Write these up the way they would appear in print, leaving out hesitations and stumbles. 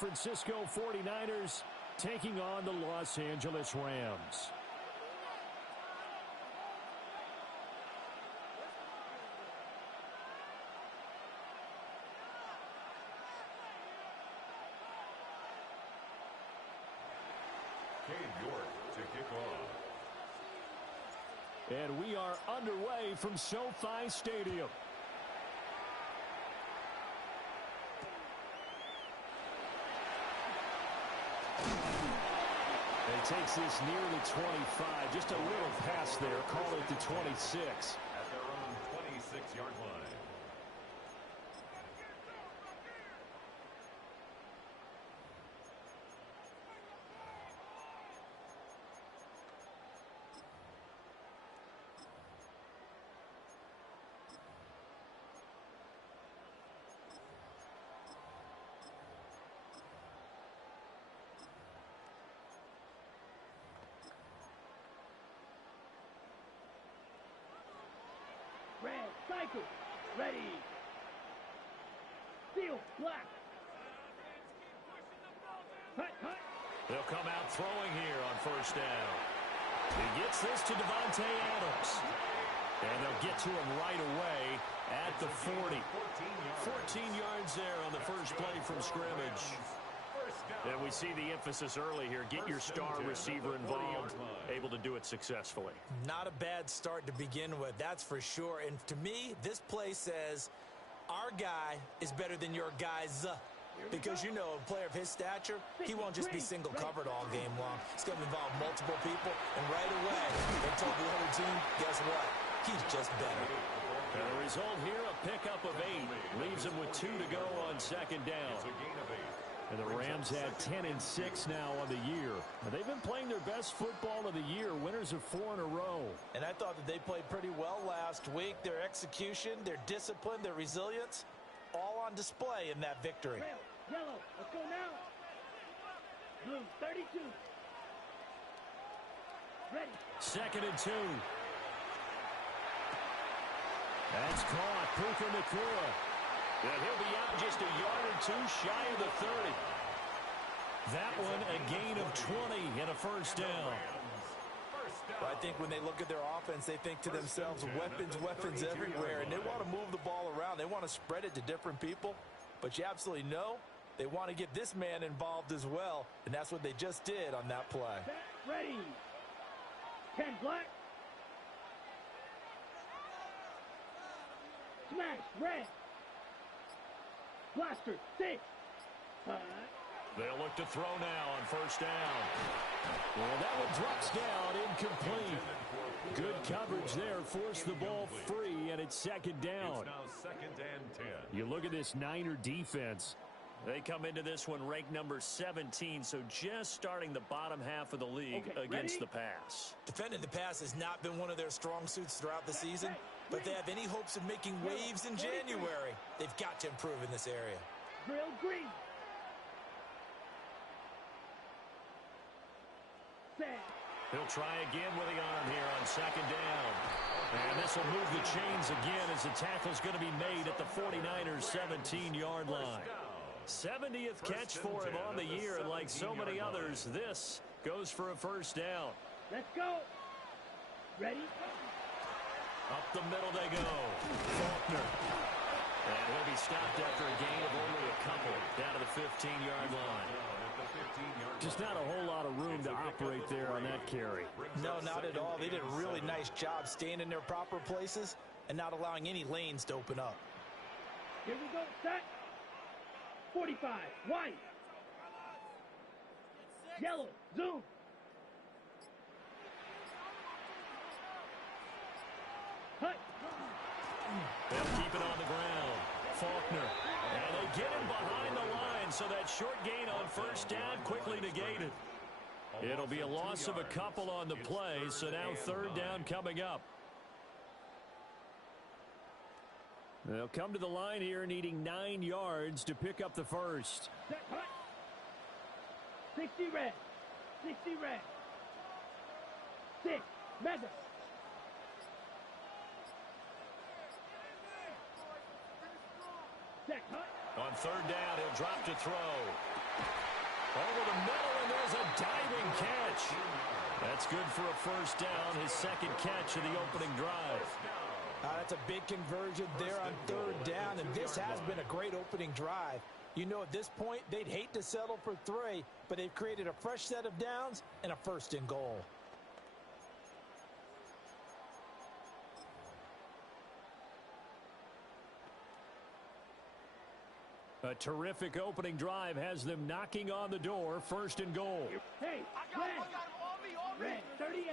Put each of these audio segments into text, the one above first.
Francisco 49ers taking on the Los Angeles Rams. To kick off. And we are underway from SoFi Stadium. He takes this near the 25. Just a little pass there. Call it the 26. At their own 26-yard line. Red, cycle, ready. Steel, black. Hut, hut. They'll come out throwing here on first down. He gets this to Devontae Adams. And they'll get to him right away at the 40. 14 yards there on the first play from scrimmage. And we see the emphasis early here. Get your star receiver involved, able to do it successfully. Not a bad start to begin with, that's for sure. And to me, this play says our guy is better than your guys. Because, you know, a player of his stature, he won't just be single covered all game long. It's going to involve multiple people. And right away, they told the other team, guess what? He's just better. And the result here, a pickup of 8. Leaves them with 2 to go on second down. And the Rams had 10-6 now on the year. And they've been playing their best football of the year, winners of 4 in a row. And I thought that they played pretty well last week. Their execution, their discipline, their resilience, all on display in that victory. Red, yellow, let's go now. Blue, 32. Ready. 2nd and 2. That's caught. Puka Nacua. And he'll be out just a yard or 2 shy of the 30. That one a gain of 20 and a first down. I think when they look at their offense, they think to themselves, weapons, weapons everywhere. And they want to move the ball around. They want to spread it to different people. But you absolutely know they want to get this man involved as well. And that's what they just did on that play. Ready. 10 black. Smash, red. Blaster, 6. They'll look to throw now on first down. Well, that one drops down, incomplete. Good coverage there, forced the ball free, and it's second down. It's now 2nd and 10. You look at this Niner defense. They come into this one ranked number 17, so just starting the bottom half of the league against the pass. Defending the pass has not been one of their strong suits throughout the season, but they have any hopes of making waves in January. They've got to improve in this area. Drill green. Set. He'll try again with the arm here on second down. And this will move the chains again as the tackle's going to be made at the 49ers' 17-yard line. 70th catch for him on the year, and like so many others, this goes for a first down. Let's go. Ready? Up the middle they go. Faulkner. And he'll be stopped after a gain of only a couple down to the 15-yard line. Just not a whole lot of room to operate there on that carry. No, not at all. They did a really nice job staying in their proper places and not allowing any lanes to open up. Here we go. Set. 45. White. Yellow. Zoom. Hut. They'll keep it on the ground. Faulkner. And they get him behind the line, so that short gain on first down quickly negated. It'll be a loss of a couple on the play, so now third down coming up. They'll come to the line here needing 9 yards to pick up the first. 60 red. 60 red. 6. Mega. On third down, he'll drop to throw. That's good for a first down, his second catch of the opening drive. That's a big conversion there on third down, and this has been a great opening drive. You know, at this point, they'd hate to settle for 3, but they've created a fresh set of downs and a first and goal. A terrific opening drive has them knocking on the door, first and goal. Hey, red, 38.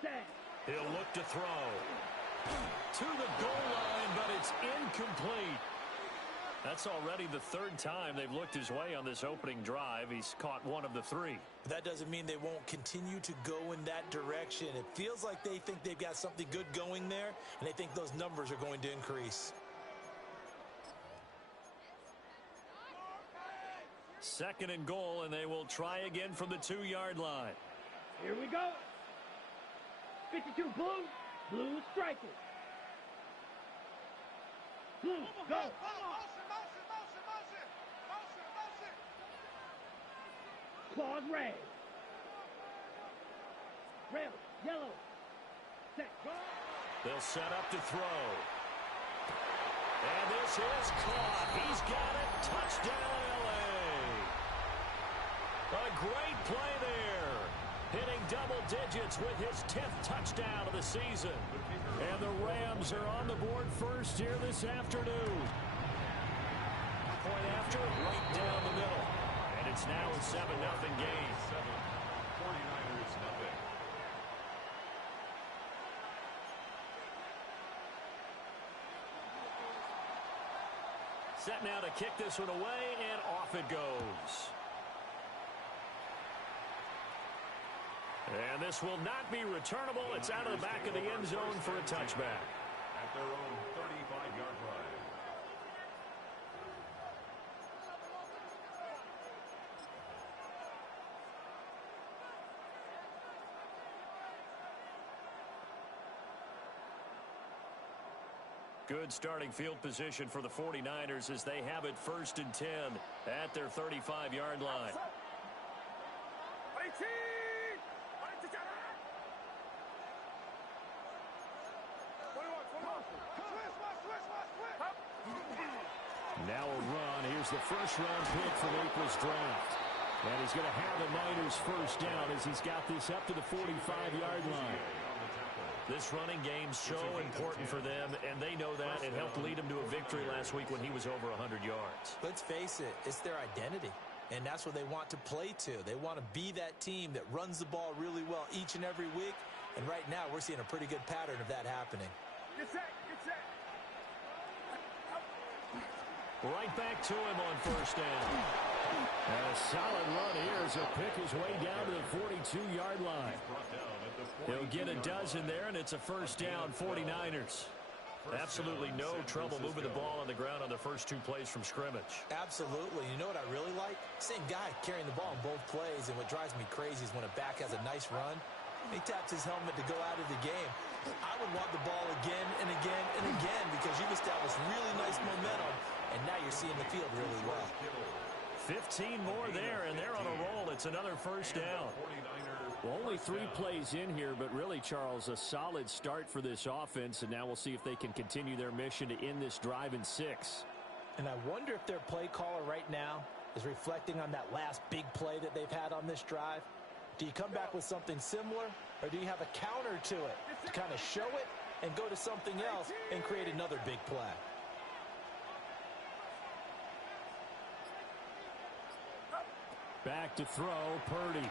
Set. He'll look to throw. To the goal line, but it's incomplete. That's already the third time they've looked his way on this opening drive. He's caught one of the 3. That doesn't mean they won't continue to go in that direction. It feels like they think they've got something good going there, and they think those numbers are going to increase. Second and goal, and they will try again from the 2-yard line. Here we go. 52 blue. Blue striking. Blue, go. Claws red. Red, yellow. Set, go. They'll set up to throw. And this is caught. He's got it. Touchdown, L.A. A great play there. Hitting double digits with his 10th touchdown of the season. And the Rams are on the board first here this afternoon. Point after, right down the middle. And it's now a 7-0 game. 49ers nothing. Set now to kick this one away, and off it goes. And this will not be returnable. It's out of the back of the end zone for a touchback. At their own 35-yard line. Good starting field position for the 49ers as they have it 1st and 10 at their 35-yard line. Now a run. Here's the first-round pick from April's draft. And he's going to have the Niners first down as he's got this up to the 45-yard line. This running game's so important for them, and they know that. It helped lead them to a victory last week when he was over 100 yards. Let's face it, it's their identity, and that's what they want to play to. They want to be that team that runs the ball really well each and every week, and right now we're seeing a pretty good pattern of that happening. Get set, get set. Right back to him on first down. And a solid run here as he'll pick his way down to the 42-yard line. He'll get a dozen there, and it's a first down, 49ers. Absolutely no trouble moving the ball on the ground on the first 2 plays from scrimmage. Absolutely. You know what I really like? Same guy carrying the ball in both plays, and what drives me crazy is when a back has a nice run, he taps his helmet to go out of the game. I would want the ball again and again and again because you've established really nice momentum, and now you're seeing the field really well. 15 more there, and they're on a roll. It's another first down. Well, only 3 plays in here, but really, Charles, a solid start for this offense, and now we'll see if they can continue their mission to end this drive in 6. And I wonder if their play caller right now is reflecting on that last big play that they've had on this drive. Do you come back with something similar, or do you have a counter to it to kind of show it and go to something else and create another big play? Back to throw, Purdy.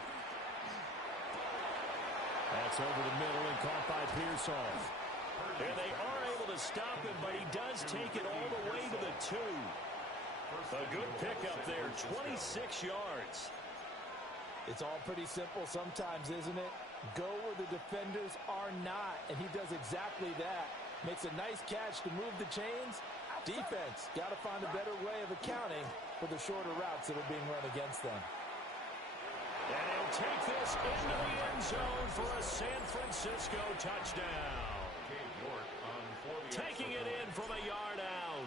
That's over the middle and caught by Pearsall. And they are able to stop him, but he does take it all the way to the 2. A good pickup there, 26 yards. It's all pretty simple sometimes, isn't it? Go where the defenders are not, and he does exactly that. Makes a nice catch to move the chains. Defense, got to find a better way of accounting for the shorter routes that are being run against them. And he'll take this into the end zone for a San Francisco touchdown. Taking it in from a yard out.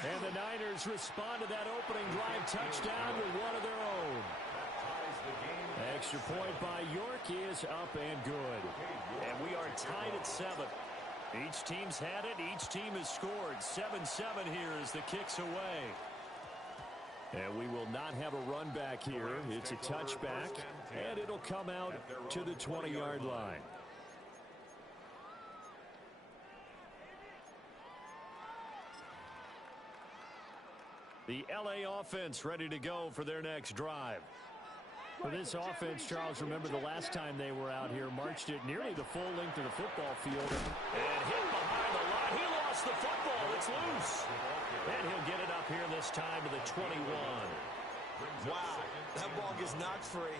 And the Niners respond to that opening drive touchdown with one of their own. Extra point by York is up and good. And we are tied at 7. Each team's had it. Each team has scored. 7-7 here as the kick's away. And we will not have a run back here. It's a touchback, and it'll come out to the 20-yard line. The LA offense ready to go for their next drive. For this offense, Charles, remember the last time they were out here, marched it nearly the full length of the football field. And hit behind the line. He lost the football. It's loose. And he'll get it up here this time to the 21. Wow, that ball gets knocked free,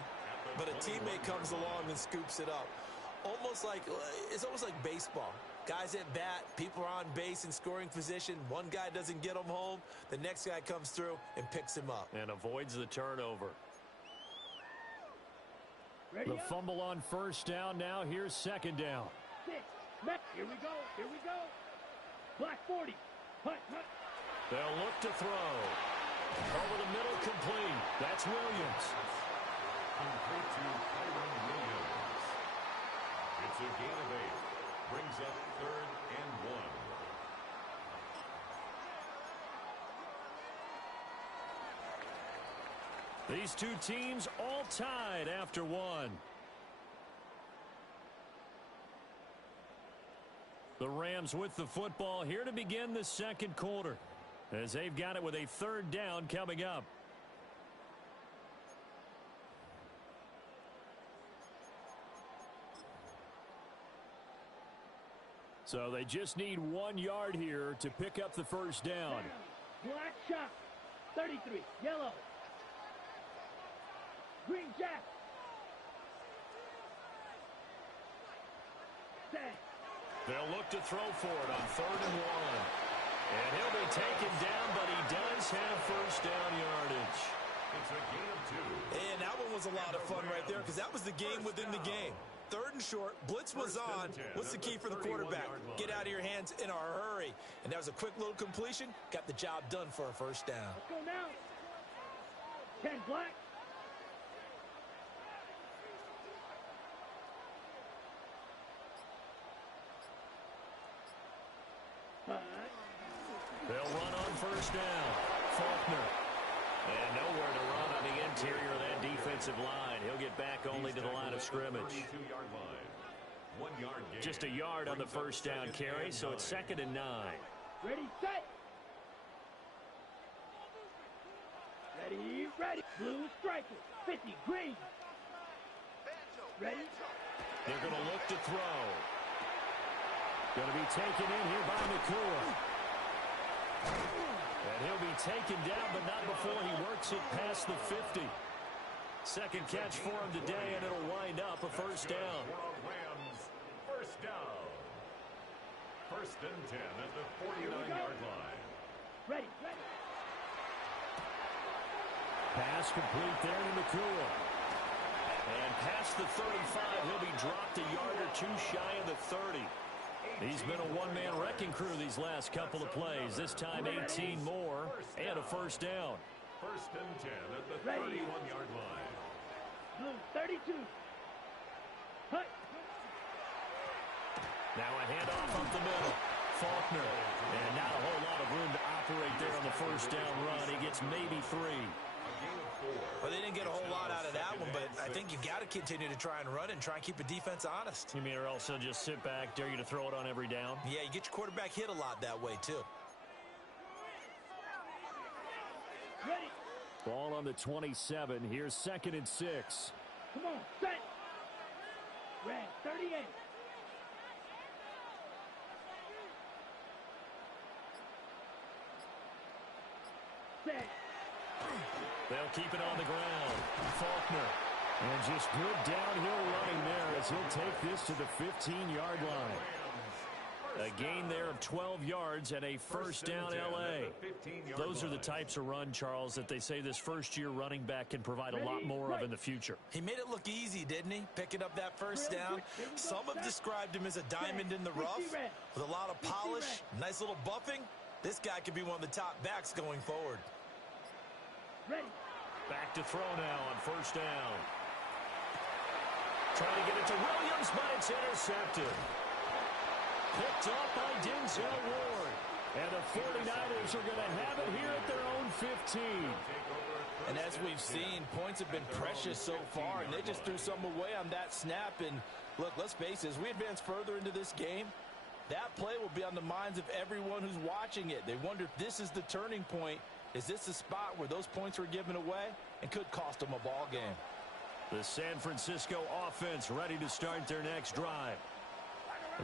but a teammate comes along and scoops it up. It's almost like baseball. Guys at bat, people are on base in scoring position. One guy doesn't get him home. The next guy comes through and picks him up. And avoids the turnover. Ready The up. fumble on first down. Now here's second down. 6. Here we go. Here we go. Black 40. Hut, hut. They'll look to throw. Over the middle, complete. That's Williams. Complete to Kyron Williams. It's a gain of 8. Brings up 3rd and 1. These two teams all tied after one. The Rams with the football here to begin the second quarter, as they've got it with a 3rd down coming up. So they just need 1 yard here to pick up the first down. Black shot. 33. Yellow. Green jack. Set. They'll look to throw for it on 3rd and 1. And he'll be taken down, but he does have first down yardage. It's a gain of 2. And that one was a lot of fun right there because that was the game within the game. 3rd and short, blitz was on. What's the key for the quarterback? Get out of your hands in a hurry. And that was a quick little completion. Got the job done for a first down. Let's go now. 10 black. They'll run on first down. Faulkner. And nowhere to run on the interior of that defensive line. He'll get back only to the line of scrimmage. 32-yard line. 1 yard gain. Just a yard on the first down carry, so it's 2nd and 9. Ready, set. Ready, ready. Blue striker. 50, green. Ready. They're going to look to throw. Going to be taken in here by Nfgl. And he'll be taken down, but not before he works it past the 50. Second catch for him today, and it'll wind up a first down. Rams, first down. 1st and 10 at the 49-yard line. Ready, ready. Pass complete there to Nfgl. And past the 35, he'll be dropped a yard or two shy of the 30. He's been a one-man wrecking crew these last couple of plays. This time 18 more and a first down. 1st and 10 at the 31-yard line. Blue 32. Hut. Now a handoff up the middle. Faulkner. And not a whole lot of room to operate there on the first down run. He gets maybe 3. Well, they didn't get a whole lot out of that one, but I think you got to continue to try and run and try and keep the defense honest. You mean or else he'll just sit back, dare you to throw it on every down? Yeah, you get your quarterback hit a lot that way, too. Ready. Ball on the 27. Here's 2nd and 6. Come on, set. Red 38. Set. They'll keep it on the ground. Faulkner. And just good downhill running there as he'll take this to the 15-yard line. A gain there of 12 yards and a first down L.A. Those are the types of run, Charles, that they say this first-year running back can provide a lot more of in the future. He made it look easy, didn't he? Picking up that first down. Some have described him as a diamond in the rough with a lot of polish, nice little buffing. This guy could be one of the top backs going forward. Ready. Back to throw now on first down. Trying to get it to Williams, but it's intercepted. Picked off by Denzel Ward. And the 49ers are going to have it here at their own 15. And as we've seen, points have been precious so far, and they just threw some away on that snap. And look, let's face it, as we advance further into this game, that play will be on the minds of everyone who's watching it. They wonder if this is the turning point. Is this the spot where those points were given away and could cost them a ball game? The San Francisco offense ready to start their next drive.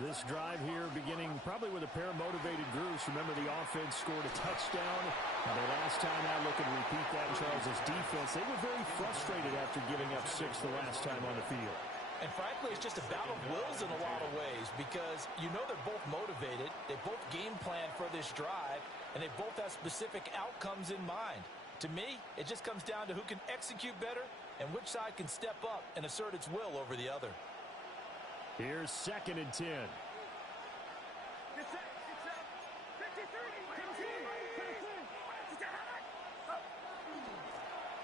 This drive here beginning probably with a pair of motivated groups. Remember, the offense scored a touchdown. Now, the last time out, look and repeat that in Charles' defense. They were very frustrated after giving up 6 the last time on the field. And frankly, it's just a battle of wills in a lot of ways because you know they're both motivated. They both game plan for this drive, and they both have specific outcomes in mind. To me, it just comes down to who can execute better and which side can step up and assert its will over the other. Here's 2nd and 10.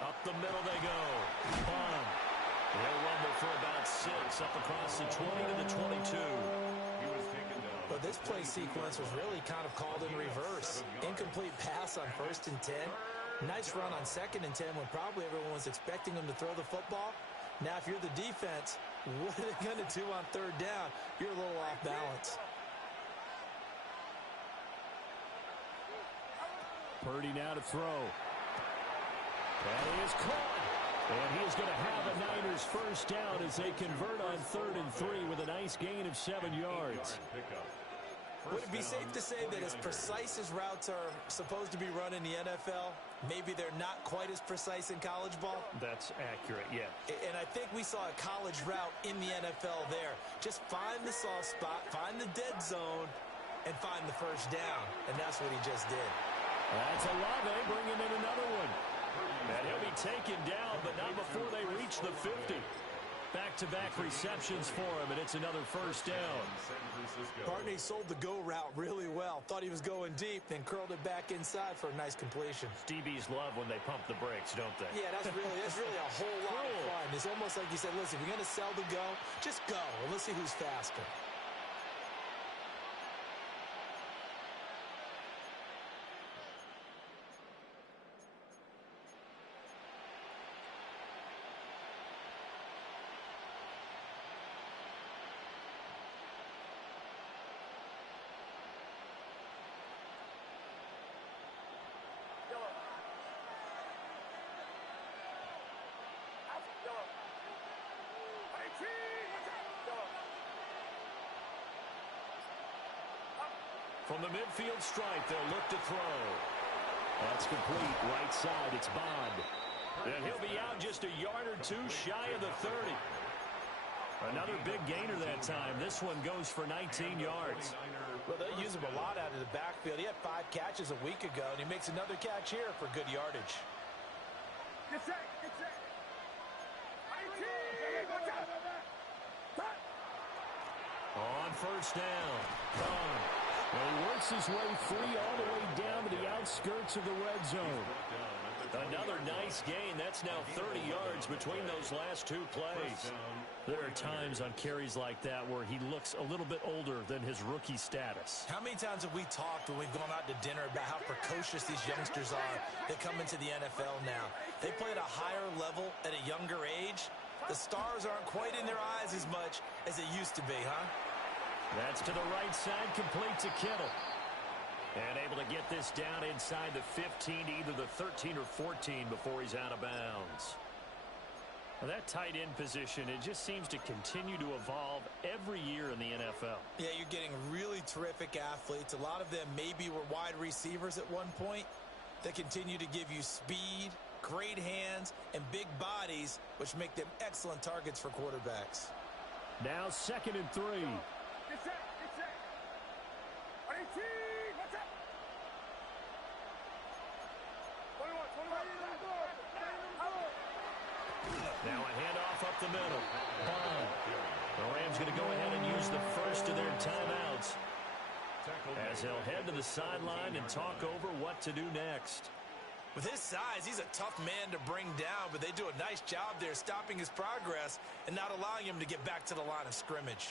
Up the middle they go. Bond. They'll rumble for about 6 up across the 20 to the 22. But this play sequence was really kind of called in reverse. Incomplete pass on 1st and 10. Nice run on 2nd and 10 when probably everyone was expecting them to throw the football. Now, if you're the defense, what are they going to do on 3rd down? You're a little off balance. Purdy now to throw. That is caught. And he is going to have a Niners first down as they convert on 3rd and 3 with a nice gain of 7 yards. Would it be safe to say that as precise as routes are supposed to be run in the NFL, maybe they're not quite as precise in college ball? That's accurate, yeah. And I think we saw a college route in the NFL there. Just find the soft spot, find the dead zone, and find the first down. And that's what he just did. That's Olave bringing in another one. And he'll be taken down, but not before they reach the 50. Back-to-back receptions for him, and it's another first down. Barney sold the go route really well. Thought he was going deep, then curled it back inside for a nice completion. DBs love when they pump the brakes, don't they? Yeah, that's really a whole lot of fun. It's almost like you said, listen, if you're going to sell the go, just go, and let's see who's faster. From the midfield stripe, they'll look to throw. That's complete. Right side, it's Bond. And he'll be out just a yard or two shy of the 30. Another big gainer that time. This one goes for 19 yards. Well, they use him a lot out of the backfield. He had 5 catches a week ago, and he makes another catch here for good yardage. Get set, get set. On first down, Bond. And he works his way free all the way down to the outskirts of the red zone. Another nice gain. That's now 30 yards between those last 2 plays. There are times on carries like that where he looks a little bit older than his rookie status. How many times have we talked when we've gone out to dinner about how precocious these youngsters are that come into the NFL now? They play at a higher level at a younger age. The stars aren't quite in their eyes as much as it used to be, huh? That's to the right side, complete to Kittle. And able to get this down inside the 15 to either the 13 or 14 before he's out of bounds. Well, that tight end position, it just seems to continue to evolve every year in the NFL. Yeah, you're getting really terrific athletes. A lot of them maybe were wide receivers at one point. They continue to give you speed, great hands, and big bodies, which make them excellent targets for quarterbacks. Now 2nd and 3. Get set, get set. 18, what's up? 21. Now a handoff up the middle. Bond. The Rams going to go ahead and use the first of their timeouts. as he'll head to the sideline and talk over what to do next. With his size, he's a tough man to bring down, but they do a nice job there stopping his progress and not allowing him to get back to the line of scrimmage.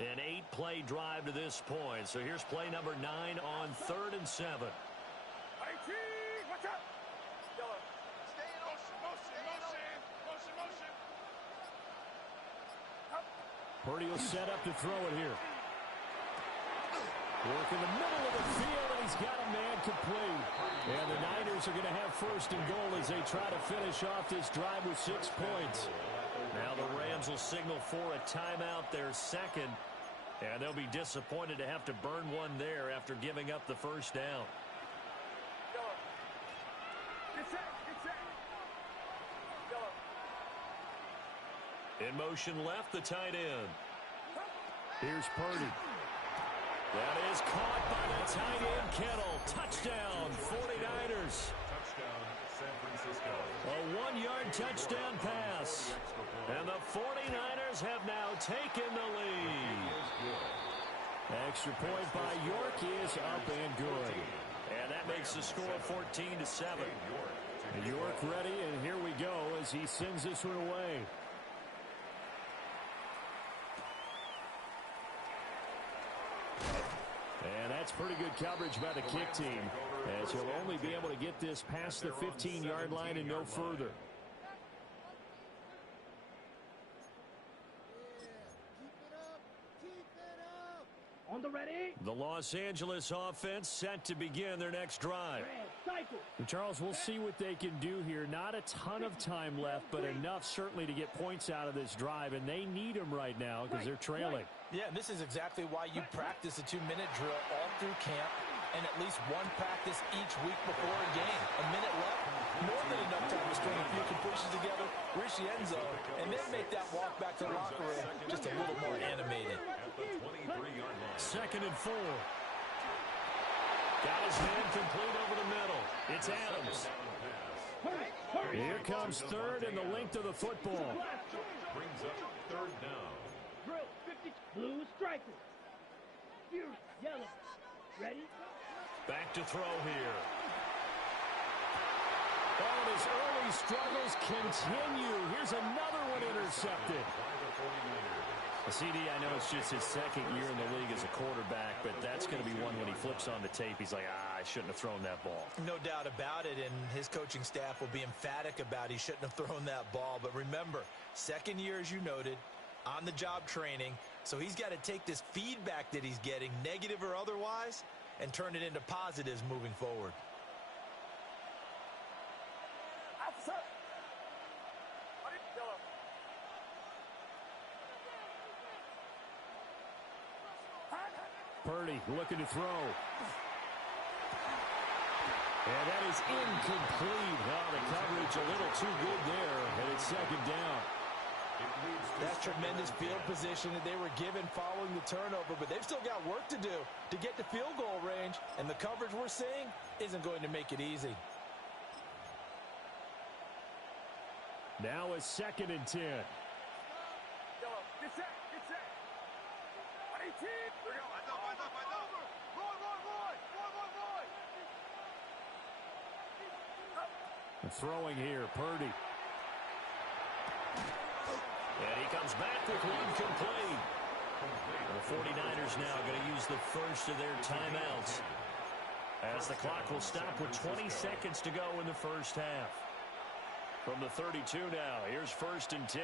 An 8-play drive to this point. So here's play number 9 on 3rd and 7. Watch out! Stay in motion. Purdy will set up to throw it here. Work in the middle of the field, and he's got a man complete. And the Niners are going to have 1st and goal as they try to finish off this drive with 6 points. Now the Rams will signal for a timeout, their second. And they'll be disappointed to have to burn one there after giving up the first down. In motion left, the tight end. Here's Purdy. That is caught by the tight end, Kittle. Touchdown, 49ers. Touchdown, San Francisco. A 1-yard touchdown pass. And the 49ers have now taken the lead. Extra point by York is up and good. And that makes the score 14-7. York ready, and here we go as he sends this one away. And that's pretty good coverage by the kick team, as he'll only be able to get this past the 15-yard line and no further. On the ready. The Los Angeles offense set to begin their next drive. Cycle. And Charles, we'll see what they can do here. Not a ton of time left, but enough certainly to get points out of this drive, and they need them right now because they're trailing. Yeah, and this is exactly why you practice a 2-minute drill all through camp and at least one practice each week before a game. A minute left, more than enough time to string a few completions together, reach the end zone, and then make that walk back to the locker room just a little more animated. At the 23-yard line. 2nd and 4. Got his man complete over the middle. It's Adams. Here comes 3rd and the length of the football. Brings up 3rd down. Drill. 50. Blue striker. Fury. Yellow. Ready? Back to throw here. Oh, and his early struggles continue. Here's another one intercepted. CD, I know it's just his 2nd year in the league as a quarterback, but that's going to be one when he flips on the tape. He's like, I shouldn't have thrown that ball. No doubt about it, and his coaching staff will be emphatic about he shouldn't have thrown that ball. But remember, 2nd year, as you noted, on-the-job training, so he's got to take this feedback that he's getting, negative or otherwise, and turn it into positives moving forward. Purdy looking to throw. And that is incomplete. Well, the coverage a little too good there, and it's 2nd down. That's tremendous field position that they were given following the turnover, but they've still got work to do to get to field goal range, and the coverage we're seeing isn't going to make it easy. Now a 2nd and 10. Get set. 18. We're going. And throwing here, Purdy. And he comes back with one complete. The 49ers now going to use the first of their timeouts, as the clock will stop with 20 seconds to go in the first half. From the 32 now, here's 1st and 10.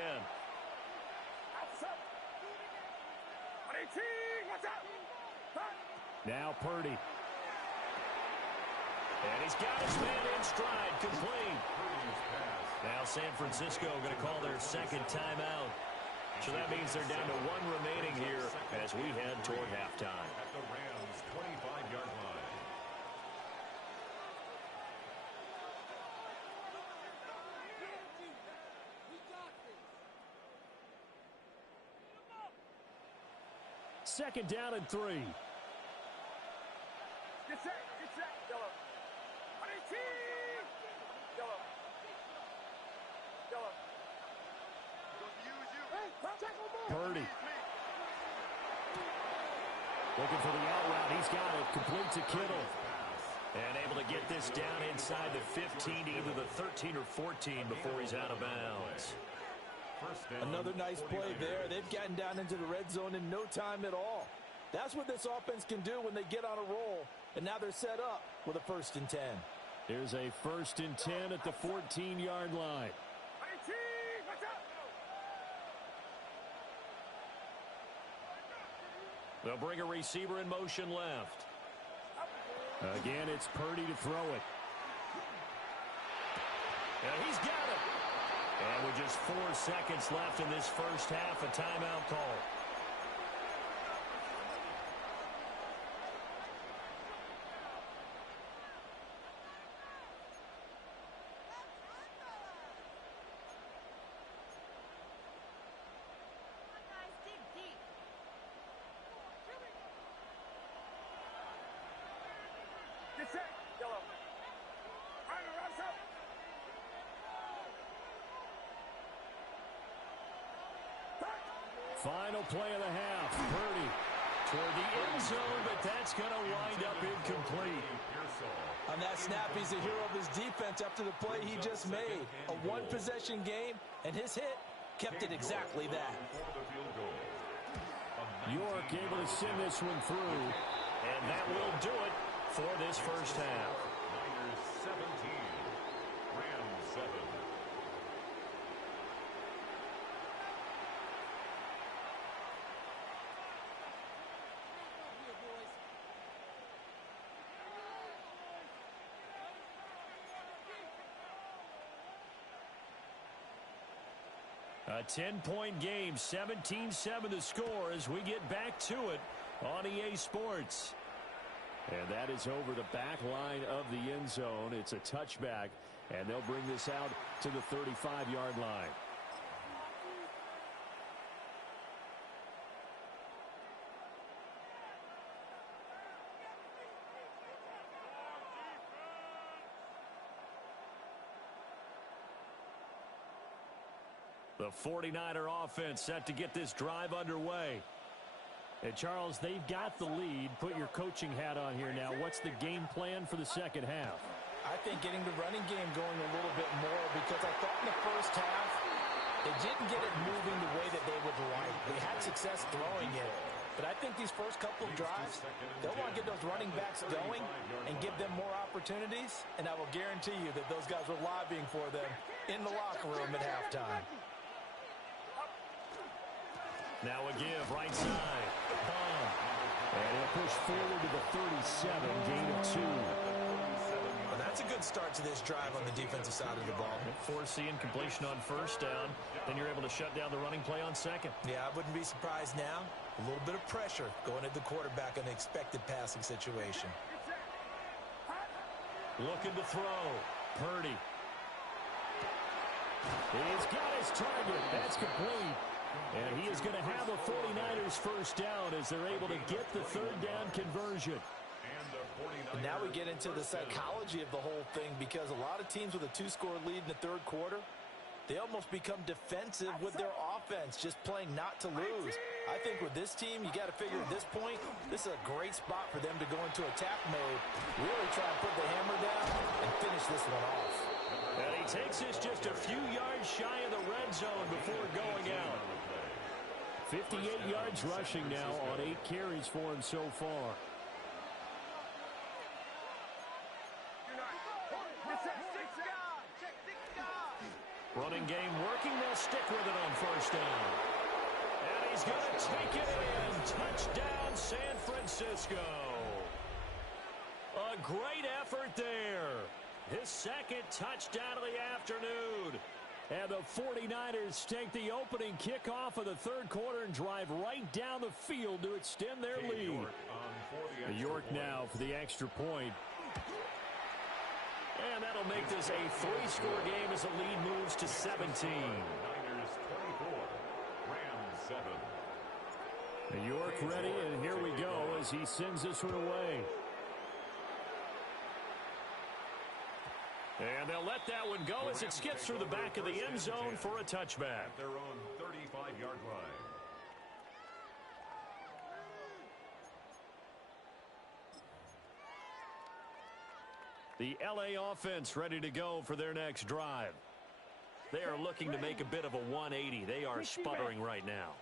Now Purdy. And he's got his man in stride, complete. Now San Francisco going to call their 2nd timeout. So that means they're down to 1 remaining here as we head toward halftime. At the Rams' 25-yard line. second down and 3. Get set. Yellow. On 18. Yellow. Yellow. Gonna use you. Hey, tackle more. Purdy. Looking for the out route. He's got it. Complete to Kittle. And able to get this down inside the 15 to either the 13 or 14 before he's out of bounds. Another nice play there. They've gotten down into the red zone in no time at all. That's what this offense can do when they get on a roll. And now they're set up with a 1st and 10. Here's a 1st and 10 at the 14-yard line. 18. Watch out. They'll bring a receiver in motion left. Again, it's Purdy to throw it. And he's got it. And with just 4 seconds left in this first half, a timeout call. Get set. Yellow. Rush up. Final play of the half. Purdy toward the end zone, but that's going to wind up incomplete. On that snap, he's a hero of his defense after the play he just made. A one-possession game, and his hit kept it exactly that. York able to send this one through, and that will do it for this first half. Niners 17, Rams 7. A 10-point game, 17-7 the score as we get back to it on EA Sports. And that is over the back line of the end zone. It's a touchback, and they'll bring this out to the 35-yard line. The 49er offense set to get this drive underway. And Charles, they've got the lead. Put your coaching hat on here now. What's the game plan for the second half? I think getting the running game going a little bit more, because I thought in the first half they didn't get it moving the way that they would like. They had success throwing it. But I think these first couple of drives, they'll want to get those running backs going and give them more opportunities. And I will guarantee you that those guys were lobbying for them in the locker room at halftime. Now a give, right side. Bomb. And he'll push forward to the 37, gain of 2. Well, that's a good start to this drive on the defensive side of the ball. Forcing completion on first down. Then you're able to shut down the running play on second. Yeah, I wouldn't be surprised now. A little bit of pressure going at the quarterback in an expected passing situation. Looking to throw. Purdy. He's got his target. That's complete. And he is going to have a 49ers first down as they're able to get the third down conversion. And now we get into the psychology of the whole thing, because a lot of teams with a 2-score lead in the third quarter, they almost become defensive with their offense, just playing not to lose. I think with this team, you got to figure at this point, this is a great spot for them to go into attack mode, really try and put the hammer down and finish this one off. And he takes this just a few yards shy of the red zone before going out. 58 yards rushing now on 8 carries for him so far. Running game working. They'll stick with it on first down. And he's going to take it in. Touchdown, San Francisco. A great effort there. His second touchdown of the afternoon. And the 49ers take the opening kickoff of the third quarter and drive right down the field to extend their lead. York now for the extra point. And that'll make this a 3-score game as the lead moves to 17. Niners 24, Rams 7. York ready, and here we go as he sends this one away. And they'll let that one go as it skips through the back of the end zone for a touchback. At their own 35-yard line. The LA offense ready to go for their next drive. They are looking to make a bit of a 180. They are sputtering right now.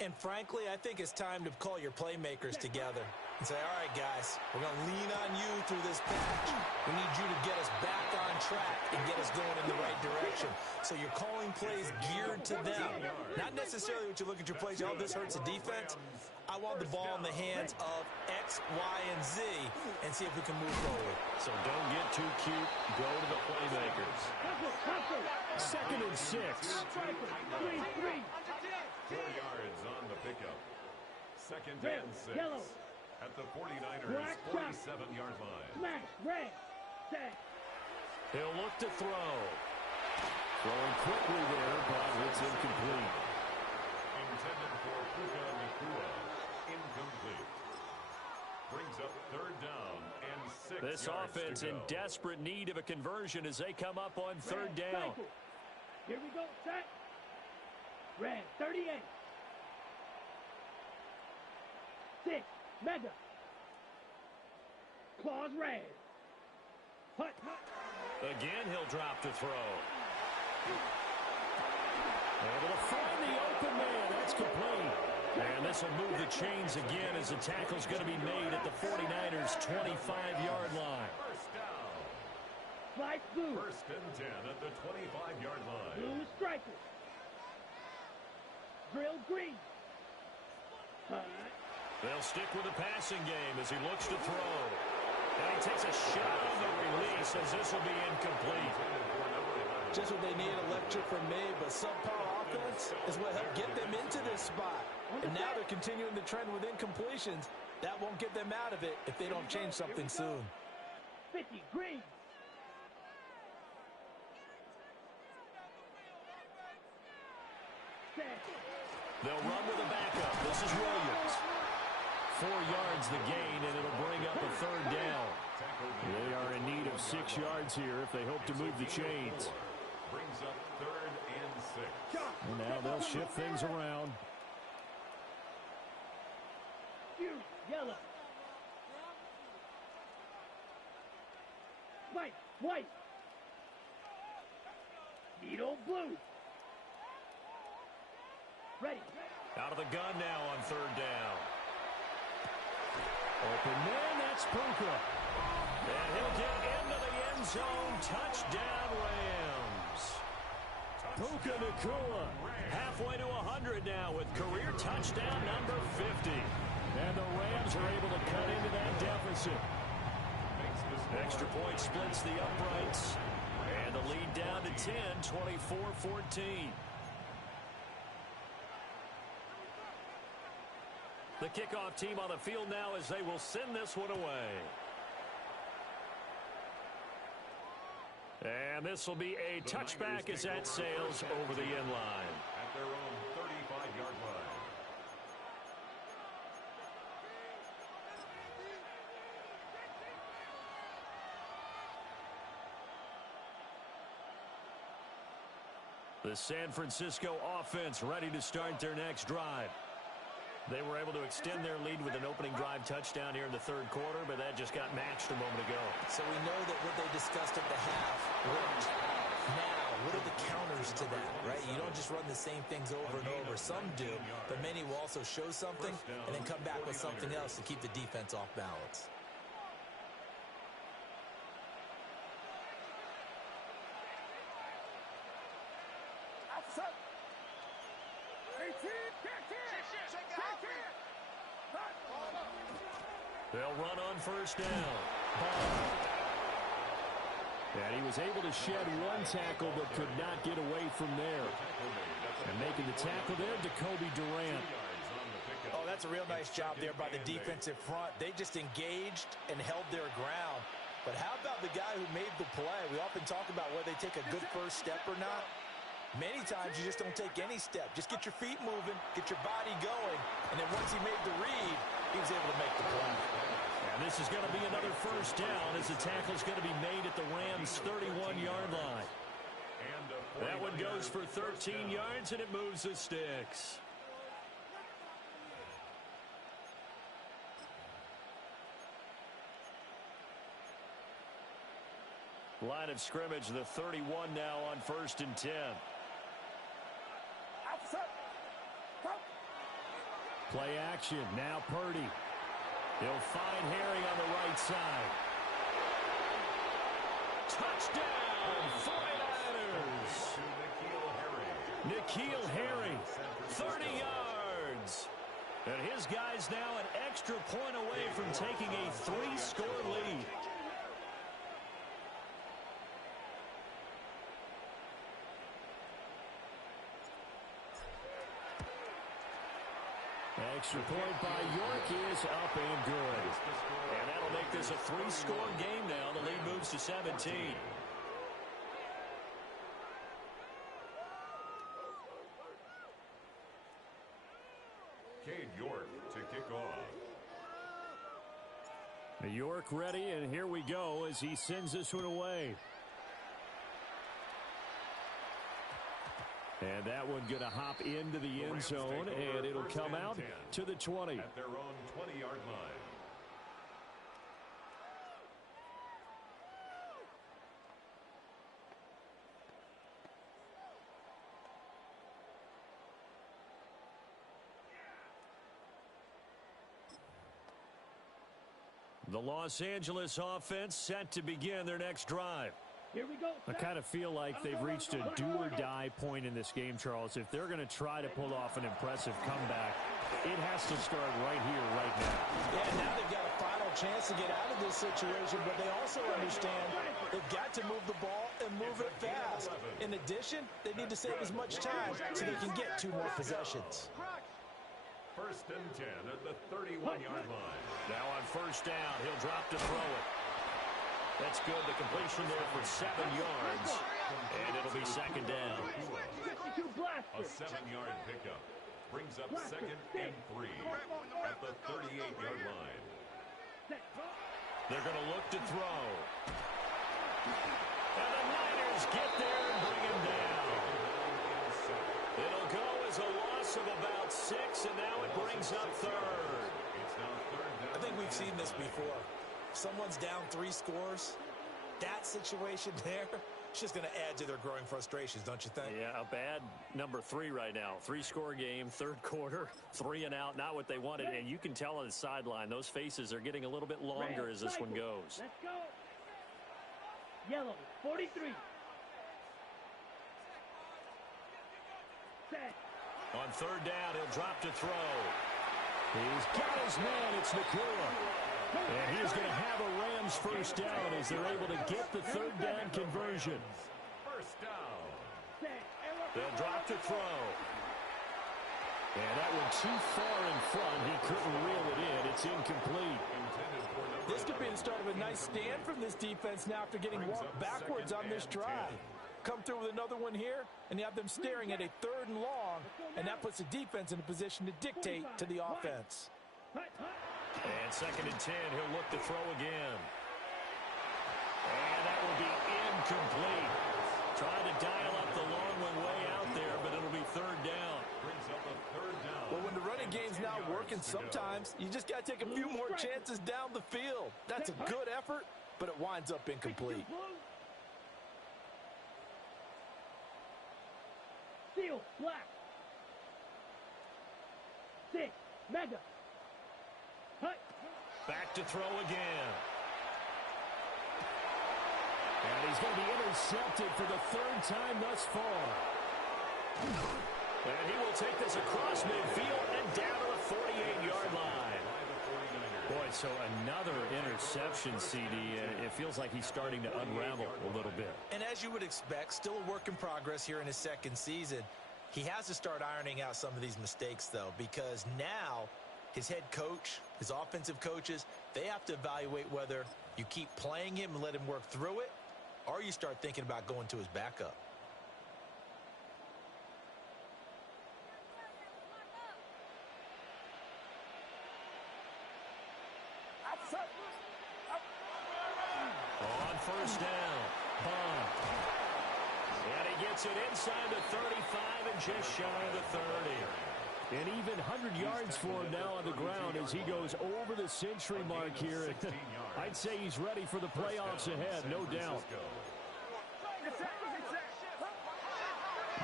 And frankly, I think it's time to call your playmakers together and say, all right, guys, we're going to lean on you through this patch. We need you to get us back on track and get us going in the right direction. So you're calling plays geared to them. Not necessarily what you look at your plays, oh, this hurts the defense. I want the ball in the hands of X, Y, and Z and see if we can move forward. So don't get too cute. Go to the playmakers. 2nd and 6. 4 yards on the pickup. 2nd and 6. At the 49ers' 47-yard line. Smash, red, set. He'll look to throw. Throwing quickly there, but it's incomplete. Intended for Puka Nakua. Incomplete. Brings up 3rd down and 6 This yards offense to go. in desperate need of a conversion as they come up on 3rd down. Here we go, set. Red, 38. 6, mega. Claws red. Hut, hut. Again, he'll drop to throw. Able to find the open man. That's complete. And this will move the chains again as the tackle's going to be made at the 49ers' 25-yard line. First down. Slice blue. 1st and 10 at the 25-yard line. Blue striker. Drill green. Hut. They'll stick with the passing game as he looks to throw. And he takes a shot on the release as this will be incomplete. Just what they need, a lecture from me, but subpar offense is what helped get them into this spot. And now they're continuing the trend with incompletions. That won't get them out of it if they don't change something soon. 50, green. Set. They'll run with a backup. This is Williams. 4 yards the gain, and it'll bring up a 3rd down. They are in need of 6 yards here if they hope to move the chains. Brings up 3rd and 6. And now they'll shift things around. Yellow. White, white. Needle blue. Ready. Out of the gun now on 3rd down. Open man, that's Puka. And he'll get into the end zone. Touchdown, Rams. Puka Nakua halfway to 100 now with career touchdown number 50. And the Rams are able to cut into that deficit. Extra point splits the uprights. And the lead down to 10, 24-14. The kickoff team on the field now as they will send this one away. And this will be a touchback as that sails over the end line. At their own 35-yard line. The San Francisco offense ready to start their next drive. They were able to extend their lead with an opening drive touchdown here in the 3rd quarter, but that just got matched a moment ago. So we know that what they discussed at the half worked. Now, what are the counters to that, right? You don't just run the same things over and over. Some do, but many will also show something and then come back with something else to keep the defense off balance. They'll run on 1st down. And he was able to shed one tackle but could not get away from there. And making the tackle there, Jacoby Durant. Oh, that's a real nice job there by the defensive front. They just engaged and held their ground. But how about the guy who made the play? We often talk about whether they take a good first step or not. Many times you just don't take any step. Just get your feet moving, get your body going, and then once he made the read, he was able to make the play. And this is going to be another first down as the tackle is going to be made at the Rams' 31-yard line. That one goes for 13 yards, and it moves the sticks. Line of scrimmage, the 31 now on 1st and 10. Play action, now Purdy. He'll find Harry on the right side. Touchdown, 49ers! Nfgl Harry, 30 yards. And his guy's now an extra point away from taking a 3-score lead. Extra point by York is up and good. And that'll make this a 3-score game now. The lead moves to 17. Cade York to kick off. York ready, and here we go as he sends this one away. And that one going to hop into the end zone, and it'll come out to the 20. At their own 20-yard line. The Los Angeles offense set to begin their next drive. Here we go. I kind of feel like they've reached a do-or-die point in this game, Charles. If they're going to try to pull off an impressive comeback, it has to start right here, right now. Yeah, now they've got a final chance to get out of this situation, but they also understand they've got to move the ball and move it fast. In addition, they need to save as much time so they can get 2 more possessions. 1st and 10 at the 31-yard line. Now on 1st down, he'll drop to throw it. That's good. The completion there for 7 yards. And it'll be 2nd down. A 7-yard pickup. Brings up 2nd and 3 at the 38-yard line. They're going to look to throw. And the Niners get there and bring him down. It'll go as a loss of about 6, and now it brings up 3rd. I think we've seen this before. Someone's down 3 scores. That situation there, it's just going to add to their growing frustrations, don't you think? Yeah, a bad number 3 right now. 3-score game, 3rd quarter, 3 and out, not what they wanted. And you can tell on the sideline, those faces are getting a little bit longer as this one goes. Let's go. Yellow, 43. Set. On 3rd down, he'll drop to throw. He's got his man. It's Nfgl. And he's going to have a Rams 1st down as they're able to get the 3rd down conversion. 1st down. They'll drop to throw. And that one too far in front. He couldn't reel it in. It's incomplete. This could be the start of a nice stand from this defense now after getting walked backwards on this drive. Come through with another one here, and you have them staring at a 3rd and long, and that puts the defense in a position to dictate to the offense. And 2nd and 10, he'll look to throw again. And that will be incomplete. Trying to dial up the long one way out there, but it'll be 3rd down. Brings up a 3rd down. Well, when the running game's not working, sometimes you just got to take a few more chances down the field. That's a good effort, but it winds up incomplete. Steel, black. 6, mega. Back to throw again. And he's going to be intercepted for the 3rd time thus far. And he will take this across midfield and down to the 48-yard line. Boy, so another interception, CD. It feels like he's starting to unravel a little bit. And as you would expect, still a work in progress here in his 2nd season. He has to start ironing out some of these mistakes, though, because now his head coach, his offensive coaches, they have to evaluate whether you keep playing him and let him work through it, or you start thinking about going to his backup. first down. Bond. And he gets it inside the 35 and just shy of the 30. An even 100 yards for him now on the ground as he goes over the century mark here. I'd say he's ready for the playoffs ahead, no doubt.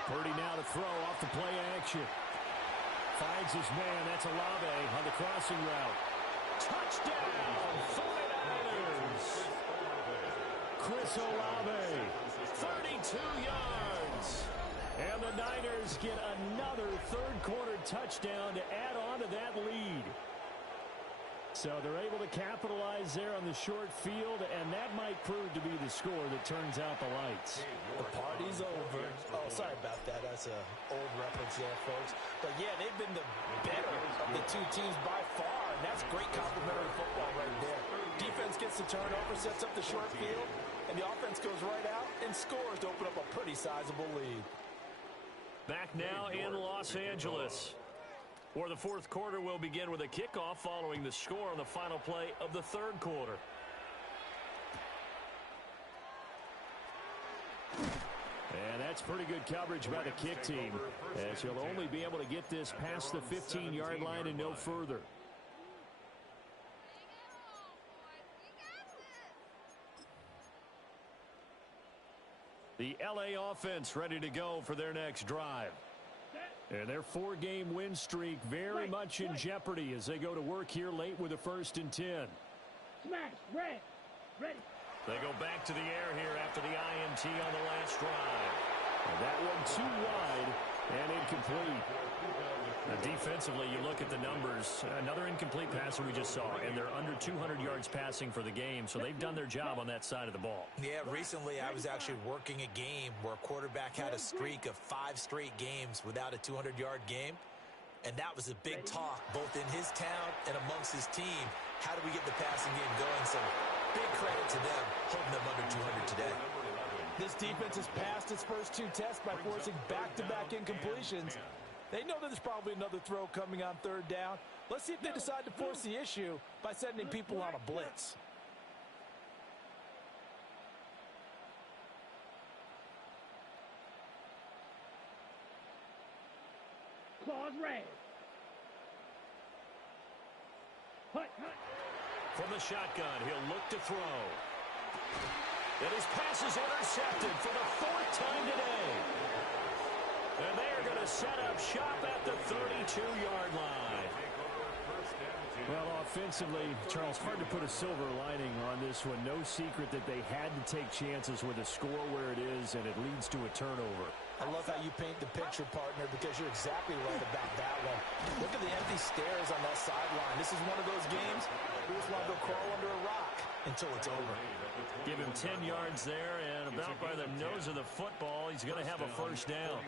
Purdy now to throw off the play action. Finds his man. That's Olave on the crossing route. Touchdown, 49ers. Chris Olave, 32 yards. And the Niners get another third-quarter touchdown to add on to that lead. So they're able to capitalize there on the short field, and that might prove to be the score that turns out the lights. The party's over. Oh, sorry about that. That's an old reference there, folks. But, yeah, they've been the better of the two teams by far, and that's great complimentary football right there. Defense gets the turnover, sets up the short field, and the offense goes right out and scores to open up a pretty sizable lead. Back now in Los Angeles, where the fourth quarter will begin with a kickoff following the score on the final play of the third quarter. And that's pretty good coverage by the kick team, as he'll only be able to get this past the 15-yard line and no further. The LA offense ready to go for their next drive. And their four-game win streak very much in jeopardy as they go to work here late with a 1st and 10. Smash, red, ready. They go back to the air here after the INT on the last drive. And that one too wide and incomplete. Now, defensively, you look at the numbers. Another incomplete passer we just saw, and they're under 200 yards passing for the game, so they've done their job on that side of the ball. Yeah, recently I was actually working a game where a quarterback had a streak of 5 straight games without a 200-yard game, and that was a big talk both in his town and amongst his team. How do we get the passing game going? So big credit to them, holding them under 200 today. This defense has passed its first 2 tests by forcing back-to-back incompletions. They know that there's probably another throw coming on 3rd down. Let's see if they decide to force the issue by sending people on a blitz. Claws red. Hut. From the shotgun, he'll look to throw. And his pass is intercepted for the 4th time today. And they are going to set up shop at the 32-yard line. Well, offensively, Charles, hard to put a silver lining on this one. No secret that they had to take chances with a score where it is, and it leads to a turnover. I love how you paint the picture, partner, because you're exactly right about that one. Look at the empty stares on that sideline. This is one of those games we just want to go crawl under a rock until it's over. Give him 10 yards there, and about by the nose of the football, he's going to have a 1st down.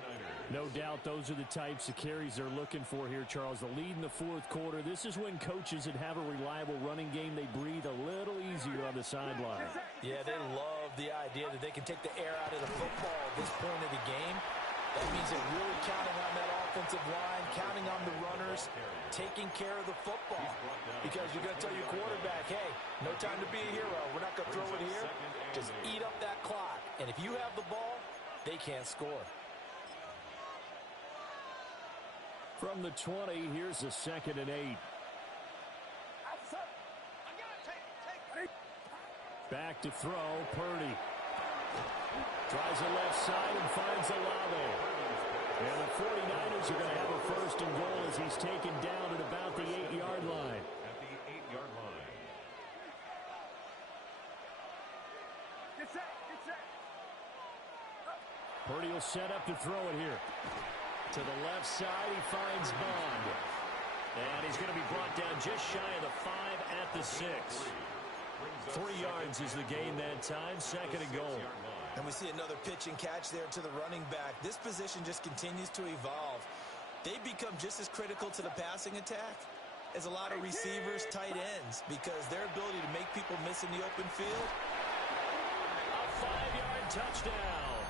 No doubt those are the types of carries they're looking for here, Charles. The lead in the 4th quarter. This is when coaches that have a reliable running game, they breathe a little easier on the sideline. Yeah, they love the idea that they can take the air out of the football at this point of the game. That means they're really counting on that offensive line, counting on the runners, taking care of the football. Because you're going to tell your quarterback, hey, no time to be a hero. We're not going to throw it here. Just eat up that clock. And if you have the ball, they can't score. From the 20, here's a 2nd and 8. Back to throw, Purdy. Tries the left side and finds Olave. And the 49ers are going to have a 1st and goal as he's taken down at about the 8-yard line. At the 8-yard line. Get set. Purdy will set up to throw it here. To the left side, he finds Bond. And he's going to be brought down just shy of the 5 at the 6. 3 yards is the gain that time, 2nd and goal. And we see another pitch and catch there to the running back. This position just continues to evolve. They become just as critical to the passing attack as a lot of receivers, tight ends, because their ability to make people miss in the open field. A 5-yard touchdown.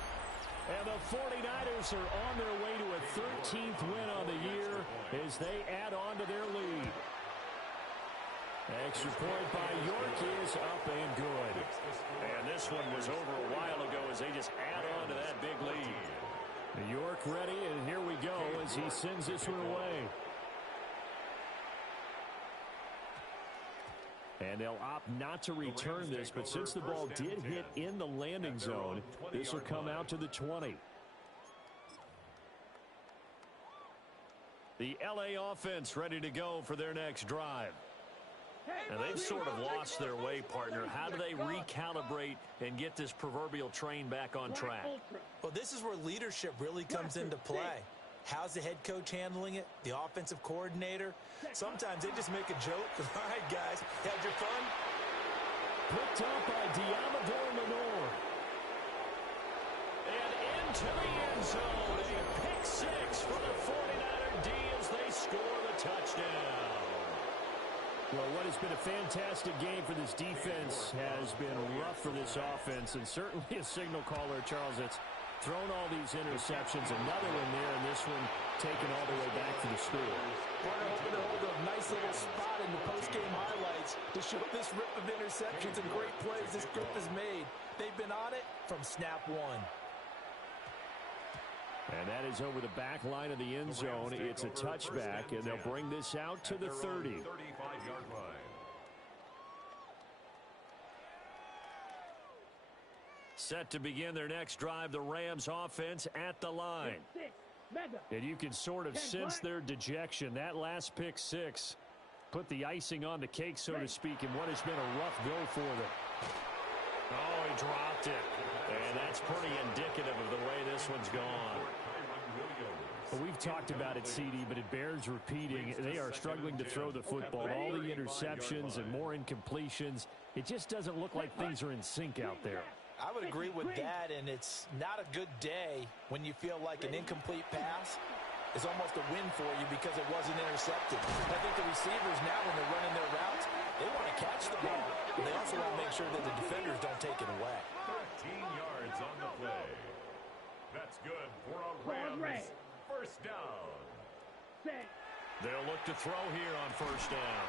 And the 49ers are on their way to a 13th win on the year as they add on to their lead. Extra point by York is up and good. And this one was over a while ago as they just add on to that big lead. York ready, and here we go as he sends this one away. And they'll opt not to return this, but since the ball did hit in the landing zone, this will come out to the 20. The LA offense ready to go for their next drive. And they've sort of lost their way, partner. How do they recalibrate and get this proverbial train back on track? Well, this is where leadership really comes into play. How's the head coach handling it? The offensive coordinator? Sometimes they just make a joke. All right, guys, had your fun? Picked up by Diamador Lenore. And into the end zone. A pick six for the 49er D as they score the touchdown. Well, what has been a fantastic game for this defense has been rough for this offense, and certainly a signal caller, Charles, that's thrown all these interceptions. Another one there, and this one taken all the way back to the school. Partner hoping to hold a nice little spot in the post-game highlights to show this rip of interceptions and great plays this group has made. They've been on it from snap one. And that is over the back line of the end zone. It's a touchback, and they'll bring this out to the 30. 35-yard line. Set to begin their next drive, the Rams offense at the line. And you can sort of sense their dejection. That last pick six put the icing on the cake, so to speak, in what has been a rough go for them. Oh, he dropped it. And that's pretty indicative of the way this one's gone. Well, we've talked about it, CD, but it bears repeating. They are struggling to throw the football. All the interceptions and more incompletions. It just doesn't look like things are in sync out there. I would agree with that, and it's not a good day when you feel like an incomplete pass is almost a win for you because it wasn't intercepted. I think the receivers now, when they're running their routes, they want to catch the ball. But they also want to make sure that the defenders don't take it away. 13 yards on the play. That's good for a Rams first down. They'll look to throw here on first down.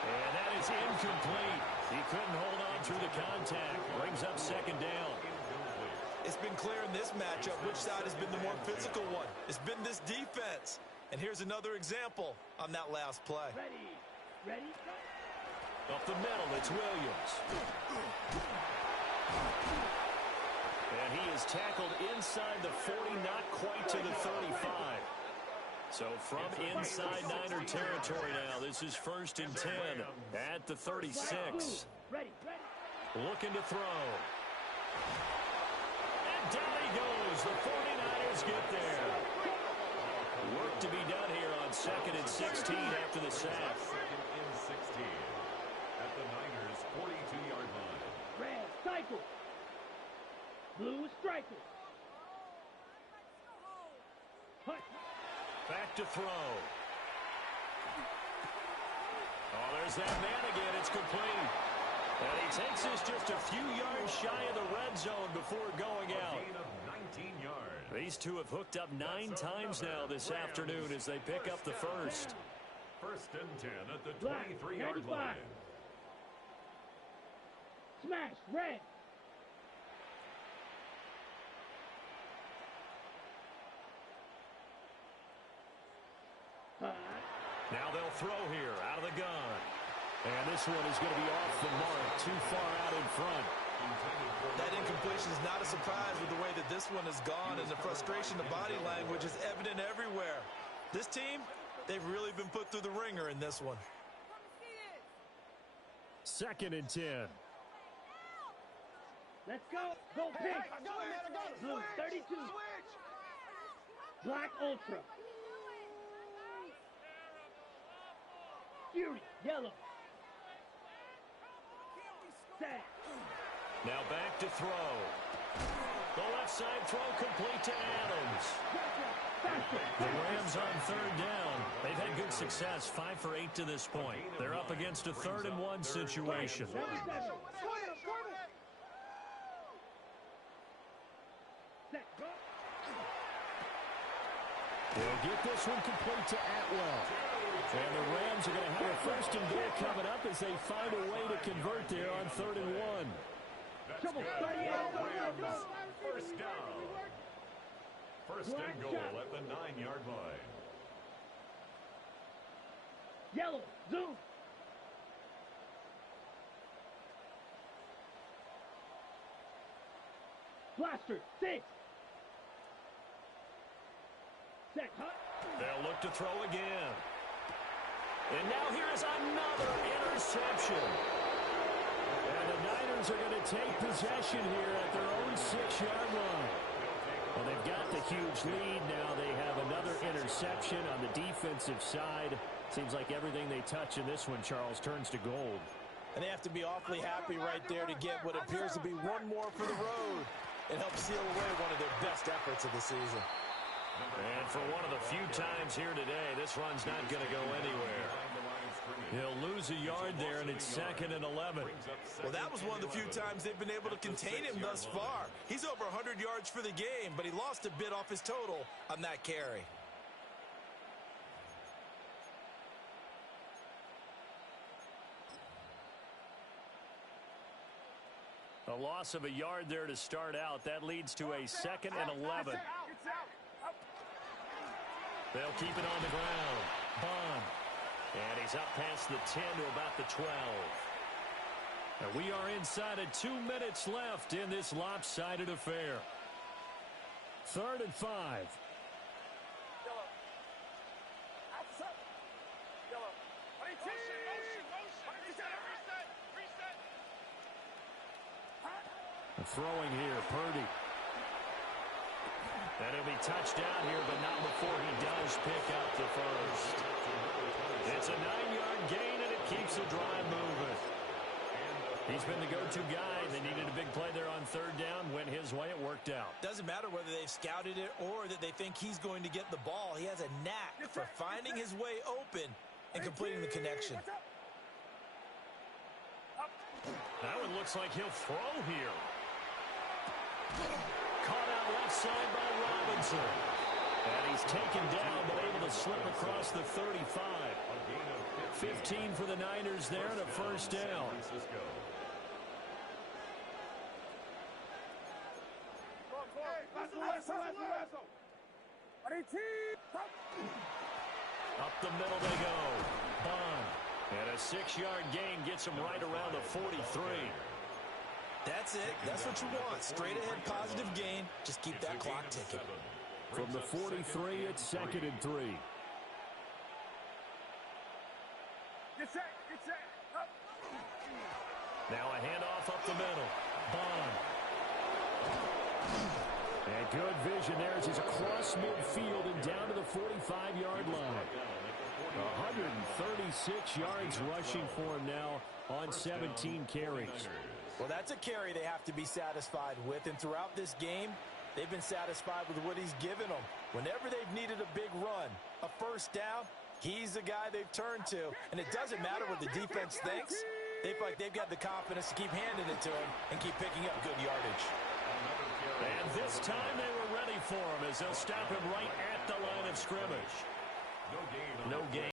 And that is incomplete. He couldn't hold on through the contact. Brings up second down. It's been clear in this matchup which side has been the more physical one. It's been this defense. And here's another example on that last play. Ready? Up the middle, it's Williams. And he is tackled inside the 40, not quite to the 35. So from inside Niner territory now, this is 1st and 10 at the 36. Ready. Looking to throw. And down he goes. The 49ers get there. Work to be done here on 2nd and 16 after the sack. 2nd and 16 at the Niners' 42-yard line. Red, cycle. Blue, striker. Hut. Back to throw. Oh, there's that man again. It's complete. And he takes this just a few yards shy of the red zone before going out. A gain of 19 yards. These two have hooked up 9 times now this afternoon as they pick up the first. 1st and 10 at the 23-yard line. Smash, red. Now they'll throw here out of the gun. And this one is going to be off the mark, too far out in front. That incompletion is not a surprise with the way that this one has gone, and the frustration, the body language is evident everywhere. This team, they've really been put through the ringer in this one. 2nd and 10. Let's go. Go pick. Blue, 32. Black, ultra. Fury, yellow. Set. Now back to throw. The left side throw complete to Adams. The Rams on 3rd down. They've had good success, 5 for 8 to this point. They're up against a 3rd and 1 situation. They'll get this one complete to Atwell. And the Rams are going to have a first and goal coming up as they find a way to convert there on 3rd and 1. That's good. Rams, first down. First and goal at the 9-yard line. Yellow, zoom. Blaster, 6. Set, hut. They'll look to throw again. And now here's another interception. And the Niners are going to take possession here at their own 6-yard line. Well, they've got the huge lead now. They have another interception on the defensive side. Seems like everything they touch in this one, Charles, turns to gold. And they have to be awfully happy right there to get what appears to be one more for the road. It helps seal away one of their best efforts of the season. And for one of the few times here today, this run's not going to go anywhere. He'll lose a yard there, and it's 2nd and 11. Well, that was one of the few times they've been able to contain him thus far. He's over 100 yards for the game, but he lost a bit off his total on that carry. A loss of a yard there to start out. That leads to a 2nd and 11. They'll keep it on the ground. Bond. And he's up past the 10 to about the 12. And we are inside of 2 minutes left in this lopsided affair. 3rd and 5. Throwing here, Purdy. And he'll be touched down here, but not before he does pick up the first. It's a 9-yard gain, and it keeps the drive moving. He's been the go-to guy. They needed a big play there on 3rd down. Went his way. It worked out. Doesn't matter whether they've scouted it or that they think he's going to get the ball. He has a knack for finding his way open and completing the connection. That one looks like he'll throw here. Caught out left side by Robinson. And he's taken down, but able to slip across the 35. 15 for the Niners there and a first down. Up the middle they go. Bond. And a 6-yard gain gets him right around the 43. That's it. That's what you want. Straight ahead positive gain. Just keep that clock ticking. From the 43, it's 2nd and 3. Get set. Up. Now a handoff up the middle. Bond. And good vision there as he's across midfield and down to the 45-yard line. 136 yards rushing for him now on 17 carries. Well, that's a carry they have to be satisfied with. And throughout this game, they've been satisfied with what he's given them. Whenever they've needed a big run, a first down, he's the guy they've turned to. And it doesn't matter what the defense thinks. They feel like they've got the confidence to keep handing it to him and keep picking up good yardage. And this time they were ready for him as they'll stop him right at the line of scrimmage. No gain.